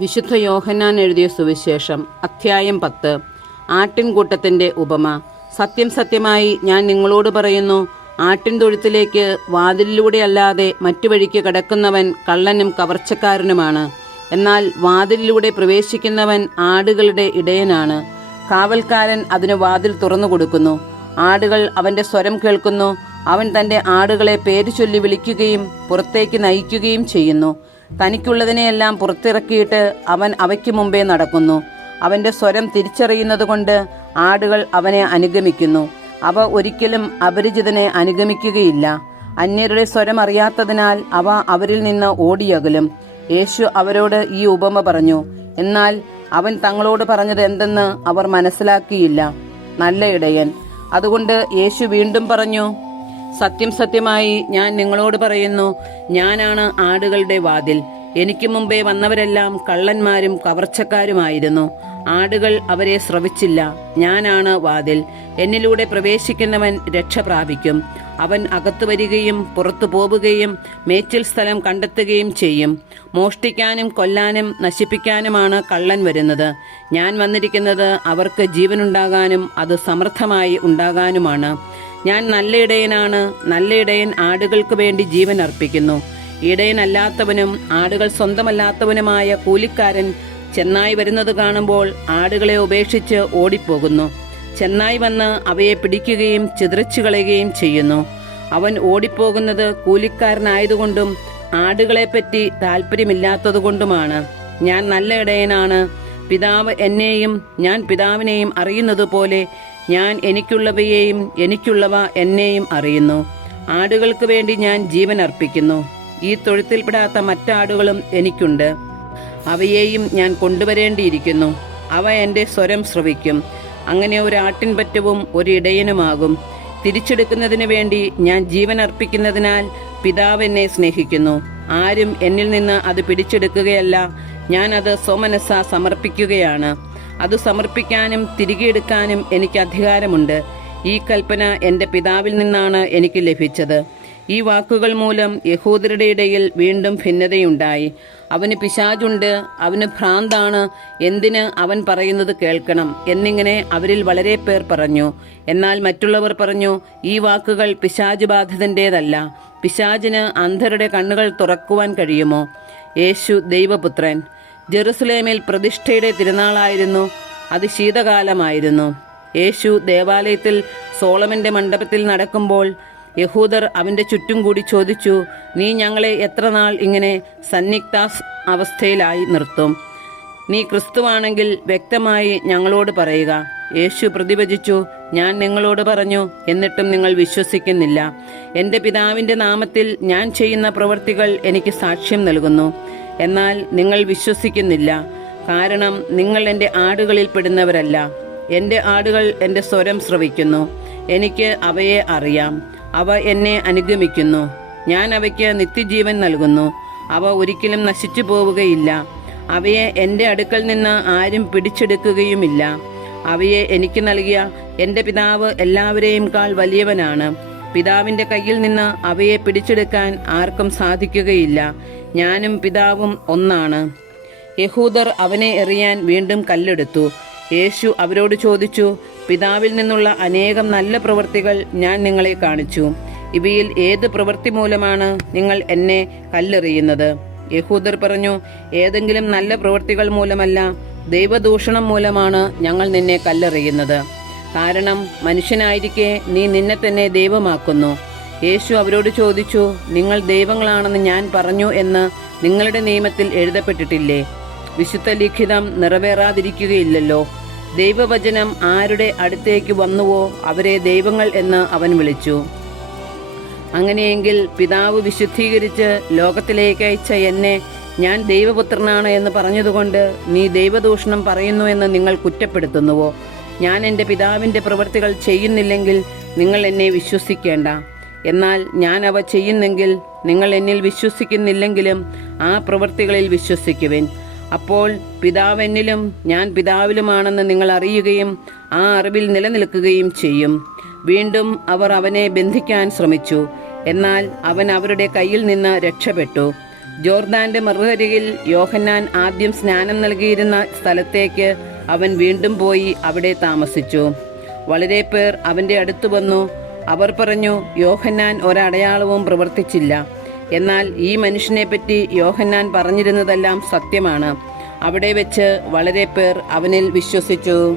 വിശുദ്ധ യോഹന്നാൻ എഴുതിയ സുവിശേഷം അധ്യായം 10. ആട്ടിൻകൂട്ടത്തിൻ്റെ ഉപമ. സത്യം സത്യമായി ഞാൻ നിങ്ങളോട് പറയുന്നു, ആട്ടിൻ തൊഴുത്തിലേക്ക് വാതിലിലൂടെ അല്ലാതെ മറ്റു വഴിക്ക് കടക്കുന്നവൻ കള്ളനും കവർച്ചക്കാരനുമാണ്. എന്നാൽ വാതിലിലൂടെ പ്രവേശിക്കുന്നവൻ ആടുകളുടെ ഇടയനാണ്. കാവൽക്കാരൻ അതിന് വാതിൽ തുറന്നു കൊടുക്കുന്നു. ആടുകൾ അവൻ്റെ സ്വരം കേൾക്കുന്നു. അവൻ തൻ്റെ ആടുകളെ പേര് ചൊല്ലി വിളിക്കുകയും പുറത്തേക്ക് നയിക്കുകയും ചെയ്യുന്നു. തനിക്കുള്ളതിനെയെല്ലാം പുറത്തിറക്കിയിട്ട് അവൻ അവയ്ക്ക് മുമ്പേ നടക്കുന്നു. അവൻ്റെ സ്വരം തിരിച്ചറിയുന്നതുകൊണ്ട് ആടുകൾ അവനെ അനുഗമിക്കുന്നു. അവ ഒരിക്കലും അപരിചിതനെ അനുഗമിക്കുകയില്ല. അന്യരുടെ സ്വരം അറിയാത്തതിനാൽ അവ അവരിൽ നിന്ന് ഓടിയകലും. യേശു അവരോട് ഈ ഉപമ പറഞ്ഞു. എന്നാൽ അവൻ തങ്ങളോട് പറഞ്ഞത് എന്തെന്ന് അവർ മനസ്സിലാക്കിയില്ല. നല്ല ഇടയൻ. അതുകൊണ്ട് യേശു വീണ്ടും പറഞ്ഞു, സത്യം സത്യമായി ഞാൻ നിങ്ങളോട് പറയുന്നു, ഞാനാണ് ആടുകളുടെ വാതിൽ. എനിക്ക് മുമ്പേ വന്നവരെല്ലാം കള്ളന്മാരും കവർച്ചക്കാരുമായിരുന്നു. ആടുകൾ അവരെ ശ്രവിച്ചില്ല. ഞാനാണ് വാതിൽ. എന്നിലൂടെ പ്രവേശിക്കുന്നവൻ രക്ഷ പ്രാപിക്കും. അവൻ അകത്തു വരികയും പുറത്തു പോവുകയും മേച്ചിൽ സ്ഥലം കണ്ടെത്തുകയും ചെയ്യും. മോഷ്ടിക്കാനും കൊല്ലാനും നശിപ്പിക്കാനുമാണ് കള്ളൻ വരുന്നത്. ഞാൻ വന്നിരിക്കുന്നത് അവർക്ക് ജീവനുണ്ടാകാനും അത് സമൃദ്ധമായി ഉണ്ടാകാനുമാണ്. ഞാൻ നല്ല ഇടയനാണ്. നല്ല ഇടയൻ ആടുകൾക്ക് വേണ്ടി ജീവൻ അർപ്പിക്കുന്നു. ഇടയനല്ലാത്തവനും ആടുകൾ സ്വന്തമല്ലാത്തവനുമായ കൂലിക്കാരൻ ചെന്നായി വരുന്നത് കാണുമ്പോൾ ആടുകളെ ഉപേക്ഷിച്ച് ഓടിപ്പോകുന്നു. ചെന്നായി വന്ന് അവയെ പിടിക്കുകയും ചിതറിച്ചു കളയുകയും ചെയ്യുന്നു. അവൻ ഓടിപ്പോകുന്നത് കൂലിക്കാരനായതുകൊണ്ടും ആടുകളെപ്പറ്റി താല്പര്യമില്ലാത്തതുകൊണ്ടുമാണ്. ഞാൻ നല്ല ഇടയനാണ്. പിതാവ് എന്നെയും ഞാൻ പിതാവിനെയും അറിയുന്നതുപോലെ ഞാൻ എനിക്കുള്ളവയെയും എനിക്കുള്ളവ എന്നെയും അറിയുന്നു. ആടുകൾക്ക് വേണ്ടി ഞാൻ ജീവൻ അർപ്പിക്കുന്നു. ഈ തൊഴുത്തിൽപ്പെടാത്ത മറ്റാടുകളും എനിക്കുണ്ട്. അവയെയും ഞാൻ കൊണ്ടുവരേണ്ടിയിരിക്കുന്നു. അവ എൻ്റെ സ്വരം ശ്രവിക്കും. അങ്ങനെ ഒരു ആട്ടിൻപറ്റവും ഒരു ഇടയനുമാകും. തിരിച്ചെടുക്കുന്നതിന് വേണ്ടി ഞാൻ ജീവൻ അർപ്പിക്കുന്നതിനാൽ പിതാവ് എന്നെ സ്നേഹിക്കുന്നു. ആരും എന്നിൽ നിന്ന് അത് പിടിച്ചെടുക്കുകയല്ല, ഞാൻ അത് സ്വമനസ്സാ സമർപ്പിക്കുകയാണ്. അത് സമർപ്പിക്കാനും തിരികെ എടുക്കാനും എനിക്ക് അധികാരമുണ്ട്. ഈ കൽപ്പന എൻ്റെ പിതാവിൽ നിന്നാണ് എനിക്ക് ലഭിച്ചത്. ഈ വാക്കുകൾ മൂലം യഹൂദരുടെ ഇടയിൽ വീണ്ടും ഭിന്നതയുണ്ടായി. അവന് പിശാചുണ്ട്, അവന് ഭ്രാന്താണ്, എന്തിന് അവൻ പറയുന്നത് കേൾക്കണം എന്നിങ്ങനെ അവരിൽ വളരെ പേർ പറഞ്ഞു. എന്നാൽ മറ്റുള്ളവർ പറഞ്ഞു, ഈ വാക്കുകൾ പിശാച് ബാധിതൻ്റേതല്ല. പിശാചിന് അന്ധരുടെ കണ്ണുകൾ തുറക്കുവാൻ കഴിയുമോ? യേശു ദൈവപുത്രൻ. ജെറുസലേമിൽ പ്രതിഷ്ഠയുടെ തിരുനാളായിരുന്നു. അത് ശീതകാലമായിരുന്നു. യേശു ദേവാലയത്തിൽ സോളമന്റെ മണ്ഡപത്തിൽ നടക്കുമ്പോൾ യഹൂദർ അവന്റെ ചുറ്റും കൂടി ചോദിച്ചു, നീ ഞങ്ങളെ എത്ര നാൾ ഇങ്ങനെ സന്നിഗ്ധ അവസ്ഥയിലായി നിർത്തും? നീ ക്രിസ്തുവാണെങ്കിൽ വ്യക്തമായി ഞങ്ങളോട് പറയുക. യേശു പ്രതിവചിച്ചു, ഞാൻ നിങ്ങളോട് പറഞ്ഞു, എന്നിട്ടും നിങ്ങൾ വിശ്വസിക്കുന്നില്ല. എൻ്റെ പിതാവിൻ്റെ നാമത്തിൽ ഞാൻ ചെയ്യുന്ന പ്രവൃത്തികൾ എനിക്ക് സാക്ഷ്യം നൽകുന്നു. എന്നാൽ നിങ്ങൾ വിശ്വസിക്കുന്നില്ല. കാരണം നിങ്ങൾ എൻ്റെ ആടുകളിൽ പെടുന്നവരല്ല. എൻ്റെ ആടുകൾ എൻ്റെ സ്വരം ശ്രവിക്കുന്നു. എനിക്ക് അവയെ അറിയാം. അവ എന്നെ അനുഗമിക്കുന്നു. ഞാൻ അവയ്ക്ക് നിത്യജീവൻ നൽകുന്നു. അവ ഒരിക്കലും നശിച്ചു പോവുകയില്ല. അവയെ എൻ്റെ അടുക്കൽ നിന്ന് ആരും പിടിച്ചെടുക്കുകയുമില്ല. അവയെ എനിക്ക് നൽകിയ എൻ്റെ പിതാവ് എല്ലാവരെയും കാൾ വലിയവനാണ്. പിതാവിൻ്റെ കയ്യിൽ നിന്ന് അവയെ പിടിച്ചെടുക്കാൻ ആർക്കും സാധിക്കുകയില്ല. ഞാനും പിതാവും ഒന്നാണ്. യഹൂദർ അവനെ എറിയാൻ വീണ്ടും കല്ലെടുത്തു. യേശു അവരോട് ചോദിച്ചു, പിതാവിൽ നിന്നുള്ള അനേകം നല്ല പ്രവൃത്തികൾ ഞാൻ നിങ്ങളെ കാണിച്ചു. ഇവയിൽ ഏത് പ്രവൃത്തി മൂലമാണ് നിങ്ങൾ എന്നെ കല്ലെറിയുന്നത്? യഹൂദർ പറഞ്ഞു, ഏതെങ്കിലും നല്ല പ്രവൃത്തികൾ മൂലമല്ല, ദൈവദൂഷണം മൂലമാണ് ഞങ്ങൾ നിന്നെ കല്ലെറിയുന്നത്. കാരണം മനുഷ്യനായിരിക്കെ നീ നിന്നെ തന്നെ ദൈവമാക്കുന്നു. യേശു അവരോട് ചോദിച്ചു, നിങ്ങൾ ദൈവങ്ങളാണെന്ന് ഞാൻ പറഞ്ഞു എന്ന് നിങ്ങളുടെ നിയമത്തിൽ എഴുതപ്പെട്ടിട്ടില്ലേ? വിശുദ്ധ ലിഖിതം നിറവേറാതിരിക്കുകയില്ലല്ലോ. ദൈവവചനം ആരുടെ അടുത്തേക്ക് വന്നുവോ അവരെ ദൈവങ്ങൾ എന്ന് അവൻ വിളിച്ചു. അങ്ങനെയെങ്കിൽ പിതാവ് വിശുദ്ധീകരിച്ച് ലോകത്തിലേക്ക് അയച്ച എന്നെ ഞാൻ ദൈവപുത്രനാണ് എന്ന് പറഞ്ഞതുകൊണ്ട് നീ ദൈവദൂഷണം പറയുന്നു എന്ന് നിങ്ങൾ കുറ്റപ്പെടുത്തുന്നുവോ? ഞാൻ എൻ്റെ പിതാവിൻ്റെ പ്രവൃത്തികൾ ചെയ്യുന്നില്ലെങ്കിൽ നിങ്ങൾ എന്നെ വിശ്വസിക്കേണ്ട. എന്നാൽ ഞാൻ അവ ചെയ്യുന്നെങ്കിൽ നിങ്ങൾ എന്നിൽ വിശ്വസിക്കുന്നില്ലെങ്കിലും ആ പ്രവൃത്തികളിൽ വിശ്വസിക്കുവിൻ. അപ്പോൾ പിതാവ് എന്നിലും ഞാൻ പിതാവിലുമാണെന്ന് നിങ്ങൾ അറിയുകയും ആ അറിവിൽ നിലനിൽക്കുകയും ചെയ്യും. വീണ്ടും അവർ അവനെ ബന്ധിക്കാൻ ശ്രമിച്ചു. എന്നാൽ അവൻ അവരുടെ കയ്യിൽ നിന്ന് രക്ഷപ്പെട്ടു. ജോർദാന്റെ മറുകരികിൽ യോഹന്നാൻ ആദ്യം സ്നാനം നൽകിയിരുന്ന സ്ഥലത്തേക്ക് അവൻ വീണ്ടും പോയി അവിടെ താമസിച്ചു. വളരെ പേർ അവന്റെ അടുത്ത് വന്നു. അവർ പറഞ്ഞു, യോഹന്നാൻ ഒരടയാളവും പ്രവർത്തിച്ചില്ല. എന്നാൽ ഈ മനുഷ്യനെപ്പറ്റി യോഹന്നാൻ പറഞ്ഞിരുന്നതെല്ലാം സത്യമാണ്. അവിടെ വെച്ച് വളരെ പേർ അവനിൽ വിശ്വസിച്ചു.